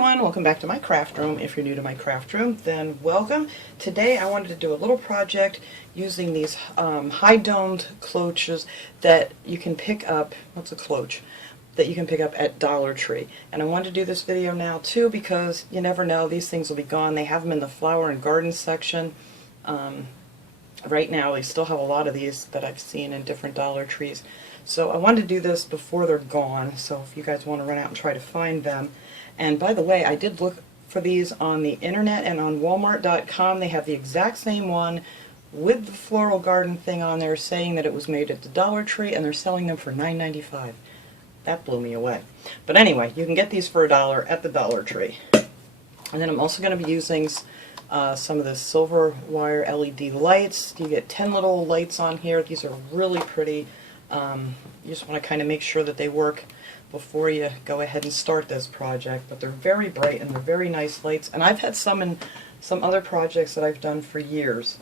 everyone, welcome back to my craft room. If you're new to my craft room, then welcome. Today I wanted to do a little project using these high domed cloches that you can pick up. What's a cloche? That you can pick up at Dollar Tree. And I wanted to do this video now too because you never know, these things will be gone. They have them in the flower and garden section. Right now they still have a lot of these that I've seen in different Dollar Trees. So I wanted to do this before they're gone, so if you guys want to run out and try to find them. And by the way, I did look for these on the internet and on Walmart.com. They have the exact same one with the floral garden thing on there saying that it was made at the Dollar Tree, and they're selling them for $9.95. That blew me away. But anyway, you can get these for $1 at the Dollar Tree. And then I'm also going to be using some of the silver wire LED lights. You get 10 little lights on here. These are really pretty. You just want to kind of make sure that they work before you go ahead and start this project, but they're very bright and they're very nice lights, and I've had some in some other projects that I've done for years.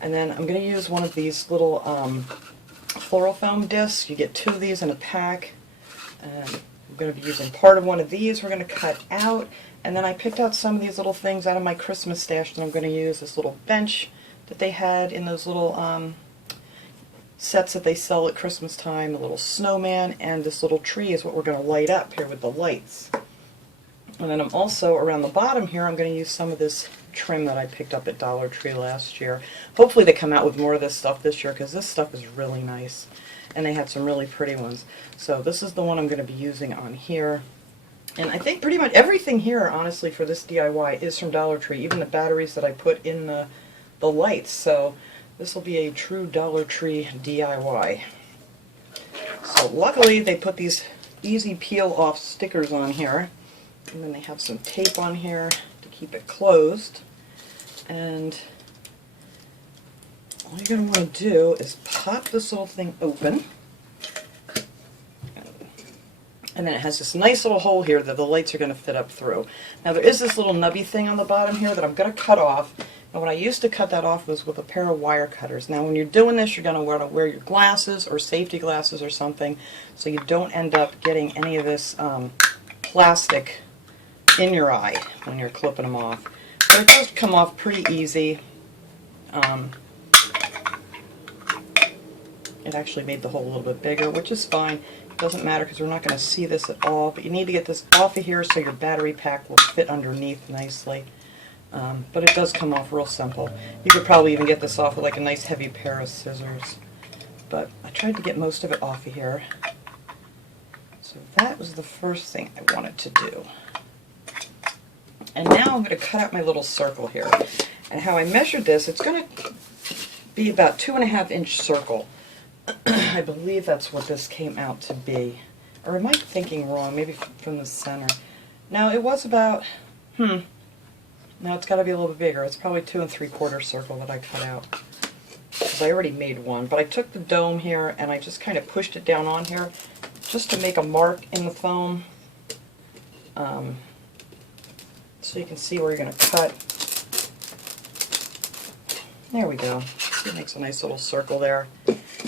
And then I'm going to use one of these little floral foam discs. You get 2 of these in a pack, and I'm going to be using part of one of these we're going to cut out, and then I picked out some of these little things out of my Christmas stash that I'm going to use. This little bench that they had in those little sets that they sell at Christmas time, a little snowman, and this little tree is what we're going to light up here with the lights. And then I'm also, around the bottom here, I'm going to use some of this trim that I picked up at Dollar Tree last year. Hopefully they come out with more of this stuff this year, because this stuff is really nice. And they had some really pretty ones. So this is the one I'm going to be using on here. And I think pretty much everything here, honestly, for this DIY is from Dollar Tree, even the batteries that I put in the lights. So this will be a true Dollar Tree DIY. So luckily they put these easy peel off stickers on here, and then they have some tape on here to keep it closed. And all you're going to want to do is pop this little thing open, and then it has this nice little hole here that the lights are going to fit up through. Now there is this little nubby thing on the bottom here that I'm going to cut off. And when I used to cut that off was with a pair of wire cutters. Now when you're doing this, you're going to want to wear your glasses or safety glasses or something, so you don't end up getting any of this plastic in your eye when you're clipping them off. But it does come off pretty easy. It actually made the hole a little bit bigger, which is fine. It doesn't matter because we're not going to see this at all. But you need to get this off of here so your battery pack will fit underneath nicely. But it does come off real simple. You could probably even get this off with like a nice heavy pair of scissors. But I tried to get most of it off of here. So that was the first thing I wanted to do. And now I'm going to cut out my little circle here. And how I measured this, it's going to be about 2.5-inch circle. I believe that's what this came out to be. Or am I thinking wrong? Maybe from the center. No, it was about, now it's got to be a little bit bigger. It's probably 2 3/4 circle that I cut out, because I already made one. But I took the dome here and I just kind of pushed it down on here just to make a mark in the foam, so you can see where you're going to cut. There we go. It makes a nice little circle there.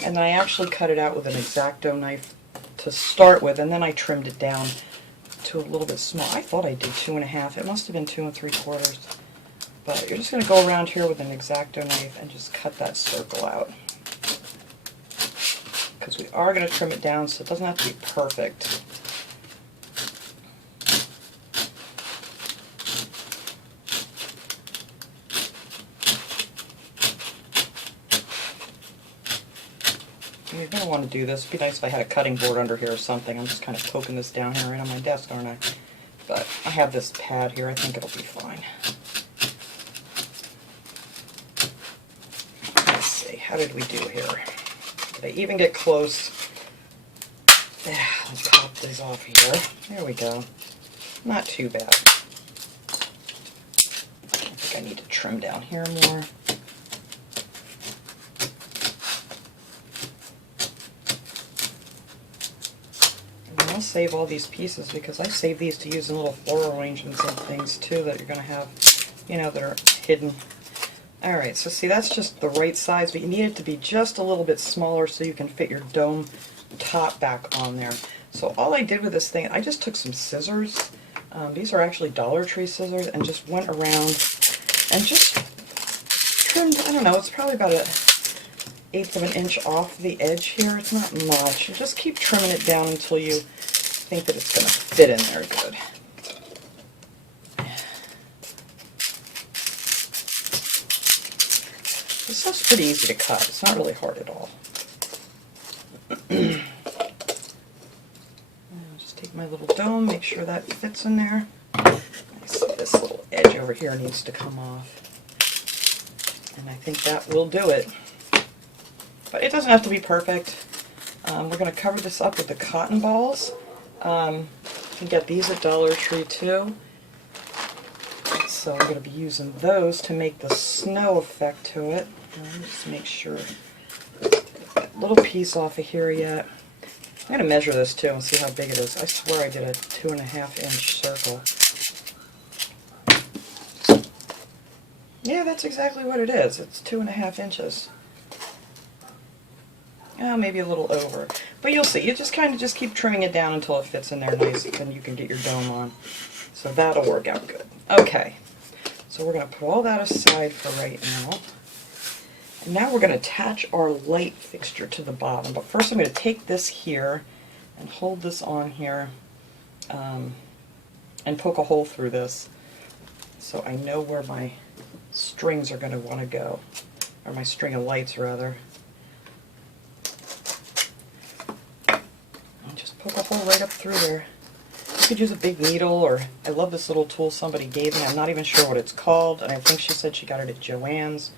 And then I actually cut it out with an X-Acto knife to start with, and then I trimmed it down to a little bit small. I thought I did 2.5. It must have been 2 3/4. But you're just going to go around here with an X-Acto knife and just cut that circle out, because we are going to trim it down, so it doesn't have to be perfect. You're going to want to do this. It'd be nice if I had a cutting board under here or something. I'm just kind of poking this down here right on my desk, aren't I? But I have this pad here. I think it'll be fine. Let's see. How did we do here? Did I even get close? Yeah, let's pop these off here. There we go. Not too bad. I think I need to trim down here more. I'll save all these pieces because I save these to use in little floral arrangements and things too that you're going to have, you know, that are hidden. Alright, so see, that's just the right size, but you need it to be just a little bit smaller so you can fit your dome top back on there. So all I did with this thing, I just took some scissors These are actually Dollar Tree scissors, and just went around and just trimmed, I don't know, it's probably about an 1/8 of an inch off the edge here. It's not much. You just keep trimming it down until you think that it's going to fit in there good. This stuff's pretty easy to cut. It's not really hard at all. Just take my little dome, make sure that fits in there. I see this little edge over here needs to come off. And I think that will do it. But it doesn't have to be perfect. We're going to cover this up with the cotton balls. You can get these at Dollar Tree too. So I'm going to be using those to make the snow effect to it. Let me just make sure. That little piece off of here yet. I'm going to measure this too and see how big it is. I swear I did a 2.5 inch circle. Yeah, that's exactly what it is. It's 2.5 inches. Maybe a little over. But you'll see. You just kind of just keep trimming it down until it fits in there nice, and you can get your dome on. So that'll work out good. Okay. So we're going to put all that aside for right now. And now we're going to attach our light fixture to the bottom. But first I'm going to take this here and hold this on here and poke a hole through this so I know where my strings are going to want to go. Or my string of lights, rather. And just poke a hole right up through there. You could use a big needle, or I love this little tool somebody gave me. I'm not even sure what it's called, and I think she said she got it at Joann's.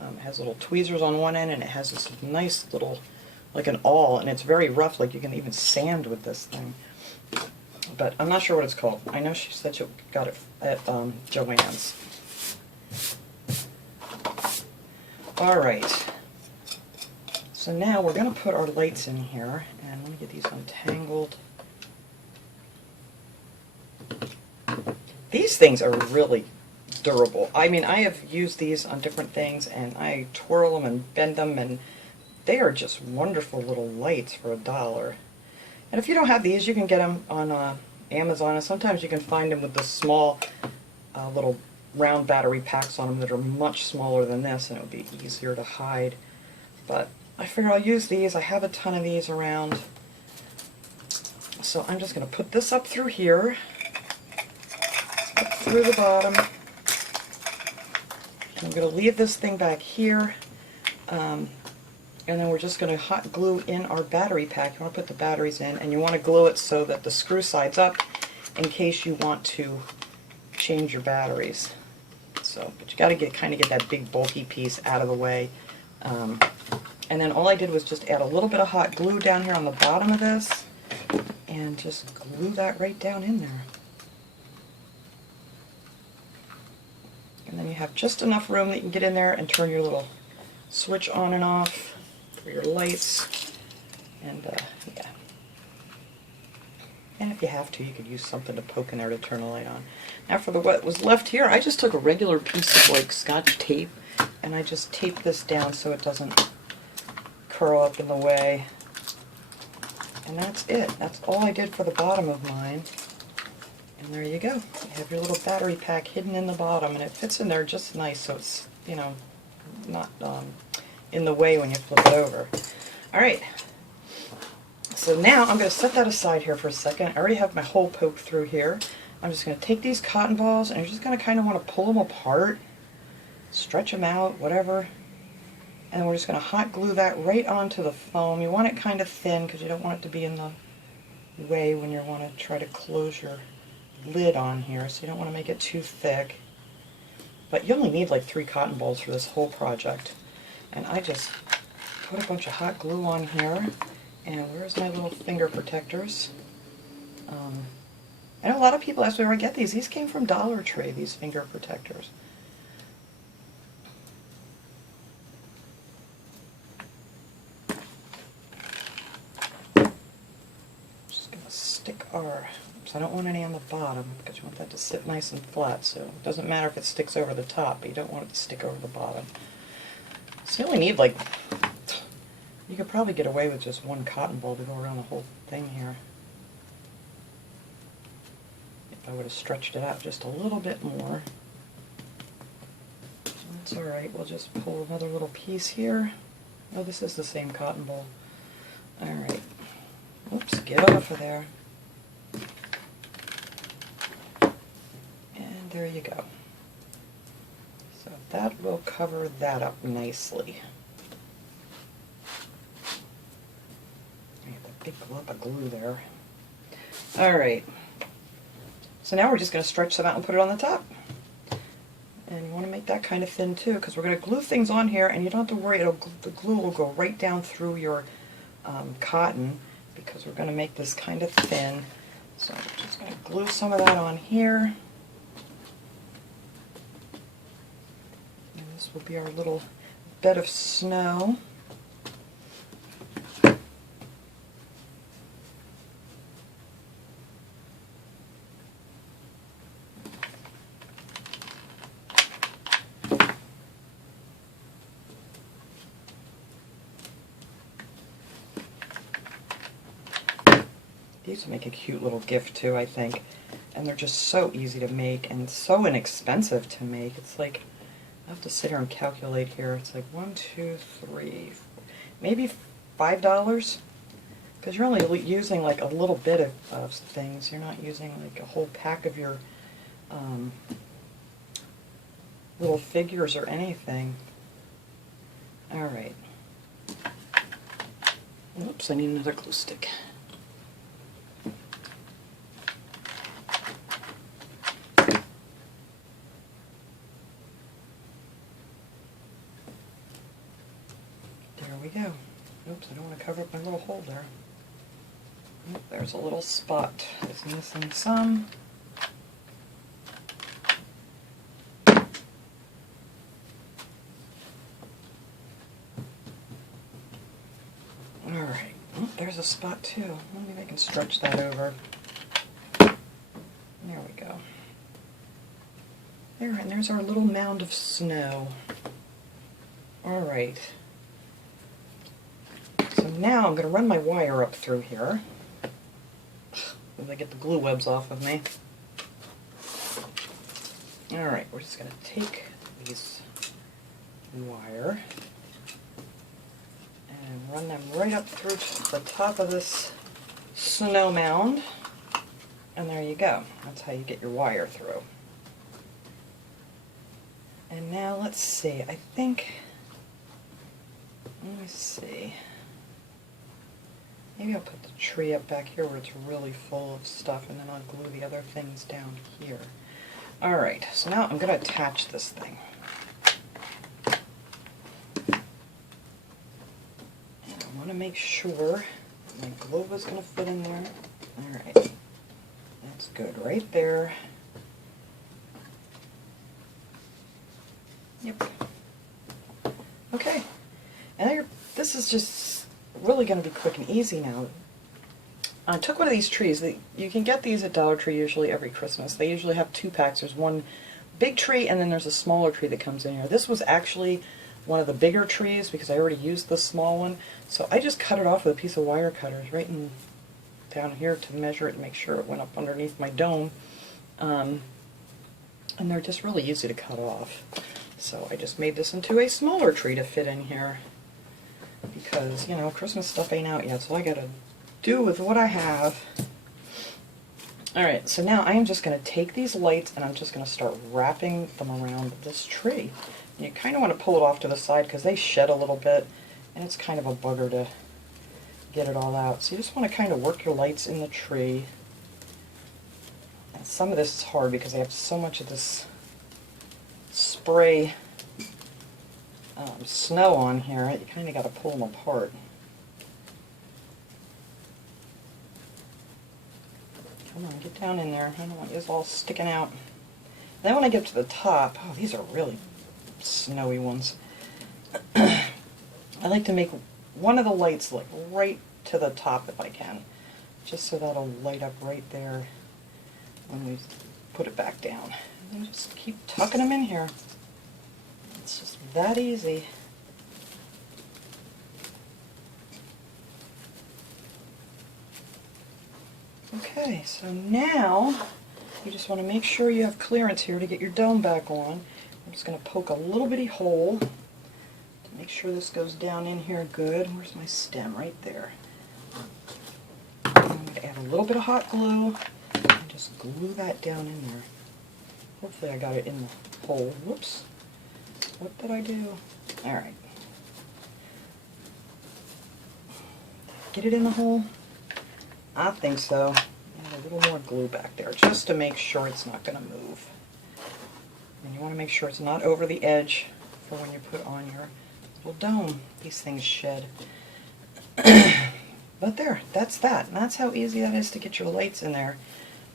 It has little tweezers on one end, and it has this nice little, like an awl, and it's very rough, like you can even sand with this thing. But I'm not sure what it's called. I know she said she got it at Joann's. Alright, so now we're going to put our lights in here, and let me get these untangled. These things are really durable. I mean, I have used these on different things, and I twirl them and bend them, and they are just wonderful little lights for $1. And if you don't have these, you can get them on Amazon, and sometimes you can find them with the small little round battery packs on them that are much smaller than this, and it would be easier to hide. But I figure I'll use these. I have a ton of these around. So I'm just going to put this up through here, up through the bottom. And I'm going to leave this thing back here. And then we're just going to hot glue in our battery pack. You want to put the batteries in, and you want to glue it so that the screw side's up in case you want to change your batteries. So, but you got to kind of get that big bulky piece out of the way. And then all I did was just add a little bit of hot glue down here on the bottom of this, and just glue that right down in there. And then you have just enough room that you can get in there and turn your little switch on and off for your lights. And yeah. And if you have to, you could use something to poke in there to turn the light on. Now for what was left here, I just took a regular piece of like Scotch tape, and I just taped this down so it doesn't curl up in the way. And that's it. That's all I did for the bottom of mine. And there you go. You have your little battery pack hidden in the bottom, and it fits in there just nice, so it's, you know, not in the way when you flip it over. Alright. So now I'm going to set that aside here for a second. I already have my hole poked through here. I'm just going to take these cotton balls, and you're just going to kind of want to pull them apart, stretch them out, whatever. And we're just going to hot glue that right onto the foam. You want it kind of thin because you don't want it to be in the way when you want to try to close your lid on here, so you don't want to make it too thick. But you only need like 3 cotton balls for this whole project. And I just put a bunch of hot glue on here. And where's my little finger protectors? I know a lot of people ask me where I get these. These came from Dollar Tree, these finger protectors. Just going to stick our... So I don't want any on the bottom because you want that to sit nice and flat. So it doesn't matter if it sticks over the top, but you don't want it to stick over the bottom. So you only need like... You could probably get away with just 1 cotton ball to go around the whole thing here. I would have stretched it out just a little bit more. That's alright, we'll just pull another little piece here. Oh, this is the same cotton ball. Alright. Oops, get off of there. And there you go. So that will cover that up nicely. I have a big lump of glue there. Alright. So now we're just going to stretch some out and put it on the top. And you want to make that kind of thin too, because we're going to glue things on here, and you don't have to worry, the glue will go right down through your cotton, because we're going to make this kind of thin. So I'm just going to glue some of that on here. And this will be our little bed of snow. These will make a cute little gift too, I think. And they're just so easy to make and so inexpensive to make. It's like, I have to sit here and calculate here. It's like 1, 2, 3, 4, maybe $5. Because you're only using like a little bit of things. You're not using like a whole pack of your little figures or anything. Alright. Oops, I need another glue stick. There we go. Oops, I don't want to cover up my little hole there. Oh, there's a little spot. It's missing some. Alright, oh, there's a spot too. Maybe I can stretch that over. There we go. There, and there's our little mound of snow. Alright. So now I'm going to run my wire up through here. As I get the glue webs off of me. Alright, we're just going to take these wire and run them right up through to the top of this snow mound. And there you go. That's how you get your wire through. And now let's see. I think, let me see. Maybe I'll put the tree up back here where it's really full of stuff, and then I'll glue the other things down here. Alright, so now I'm going to attach this thing. And I want to make sure my glue is going to fit in there. Alright, that's good right there. Yep. Okay, and this is just really going to be quick and easy now. I took one of these trees. You can get these at Dollar Tree usually every Christmas. They usually have 2 packs. There's one big tree and then there's a smaller tree that comes in here. This was actually one of the bigger trees because I already used the small one. So I just cut it off with a piece of wire cutters right down here to measure it and make sure it went up underneath my dome. And they're just really easy to cut off. So I just made this into a smaller tree to fit in here. Because, you know, Christmas stuff ain't out yet, so I gotta do with what I have. Alright, so now I am just going to take these lights and I'm just going to start wrapping them around this tree. And you kind of want to pull it off to the side because they shed a little bit and it's kind of a bugger to get it all out. So you just want to kind of work your lights in the tree. And some of this is hard because I have so much of this spray snow on here. You kind of got to pull them apart. Come on, get down in there. I don't want this all sticking out. And then when I get to the top, oh, these are really snowy ones. I like to make one of the lights like right to the top if I can, just so that'll light up right there when we put it back down. And then just keep tucking them in here. It's just that easy. Okay, so now You just want to make sure you have clearance here to get your dome back on. I'm just going to poke a little bitty hole to make sure this goes down in here good. Where's my stem? Right there. I'm going to add a little bit of hot glue and just glue that down in there. Hopefully I got it in the hole. Whoops. What did I do? Alright. Get it in the hole? I think so. Add a little more glue back there just to make sure it's not going to move. And you want to make sure it's not over the edge for when you put on your little dome. These things shed. But there, that's that. And that's how easy that is to get your lights in there.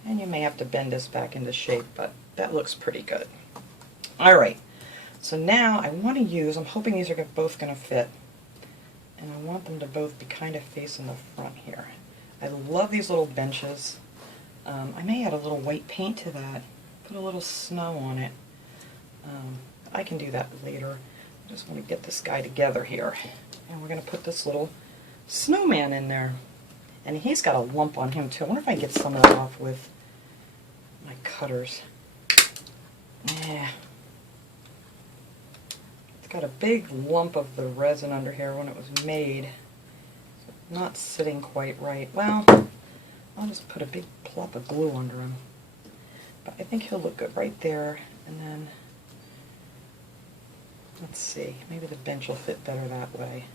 And you may have to bend this back into shape, but that looks pretty good. Alright, so now I want to use, I'm hoping these are both going to fit. And I want them to both be kind of facing the front here. I love these little benches. I may add a little white paint to that, put a little snow on it. I can do that later. I just want to get this guy together here. And we're going to put this little snowman in there. And he's got a lump on him too. I wonder if I can get some of that off with my cutters. Yeah. It's got a big lump of the resin under here when it was made. So not sitting quite right. Well, I'll just put a big plop of glue under him. But I think he'll look good right there. And then, let's see, maybe the bench will fit better that way.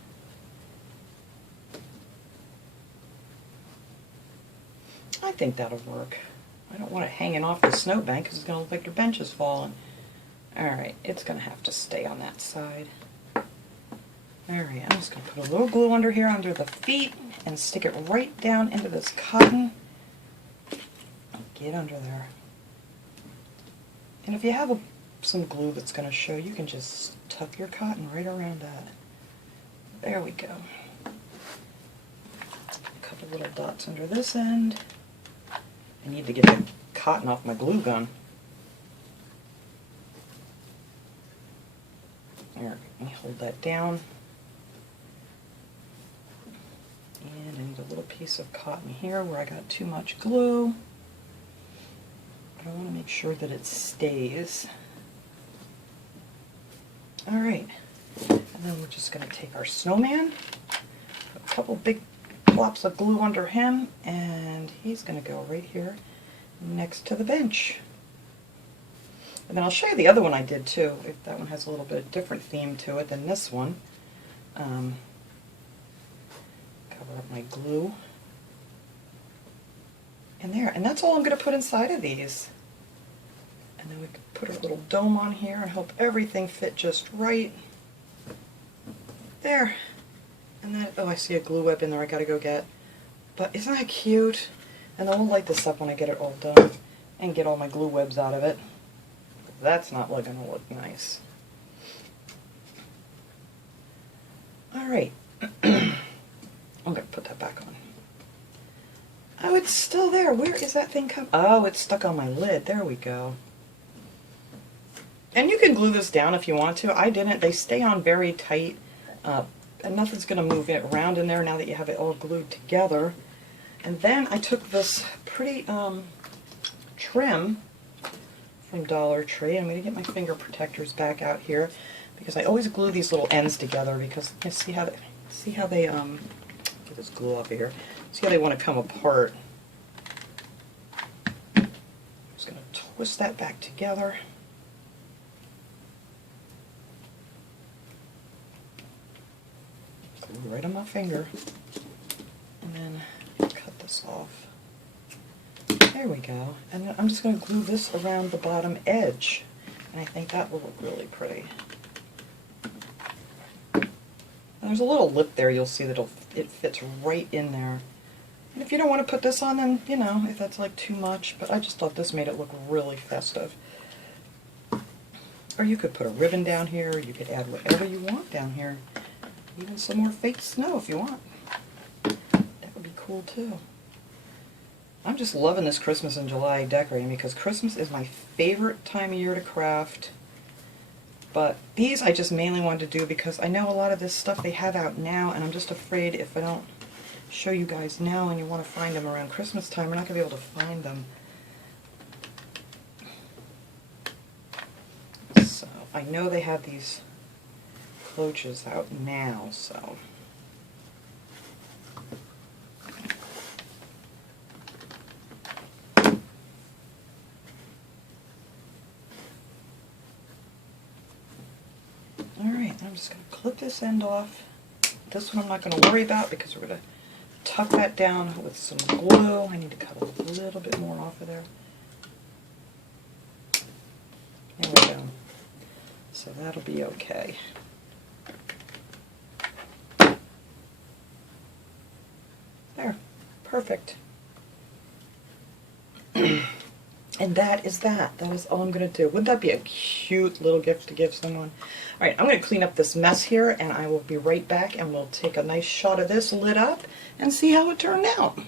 I think that'll work. I don't want it hanging off the snowbank because it's going to look like your bench is falling. Alright, it's going to have to stay on that side. Alright, I'm just going to put a little glue under here, under the feet, and stick it right down into this cotton. Get under there. And if you have some glue that's going to show, you can just tuck your cotton right around that. There we go. A couple little dots under this end. I need to get the cotton off my glue gun. There, let me hold that down. And I need a little piece of cotton here where I got too much glue. But I want to make sure that it stays. Alright, and then we're just going to take our snowman, put a couple big plops of glue under him, and he's going to go right here next to the bench. And then I'll show you the other one I did too. That one has a little bit of different theme to it than this one. Cover up my glue. And there, and that's all I'm going to put inside of these. And then we can put a little dome on here and hope everything fit just right. There. And then, oh, I see a glue web in there I gotta go get. But isn't that cute? And then we'll light this up when I get it all done and get all my glue webs out of it. That's not gonna look nice. Alright. I'm gonna put that back on. Oh, it's still there. Where is that thing come? Oh, it's stuck on my lid. There we go. And you can glue this down if you want to. I didn't. They stay on very tight. And nothing's going to move it around in there now that you have it all glued together. And then I took this pretty trim from Dollar Tree. I'm going to get my finger protectors back out here because I always glue these little ends together because you see how they get this glue off of here. See how they want to come apart. I'm just going to twist that back together. Right on my finger, and then cut this off. There we go. And then I'm just going to glue this around the bottom edge, and I think that will look really pretty. And there's a little lip there. You'll see that it fits right in there. And if you don't want to put this on, then you know if that's like too much. But I just thought this made it look really festive. Or you could put a ribbon down here. You could add whatever you want down here. Even some more fake snow if you want. That would be cool too. I'm just loving this Christmas in July decorating because Christmas is my favorite time of year to craft. But these I just mainly wanted to do because I know a lot of this stuff they have out now, and I'm just afraid if I don't show you guys now and you want to find them around Christmas time, we're not going to be able to find them. I know they have these cloches out now, so. Alright, I'm just going to clip this end off. This one I'm not going to worry about because we're going to tuck that down with some glue. I need to cut a little bit more off of there. There we go. So that'll be okay. There. Perfect. And that is that. That is all I'm going to do. Wouldn't that be a cute little gift to give someone? Alright, I'm going to clean up this mess here, and I will be right back, and we'll take a nice shot of this lit up and see how it turned out.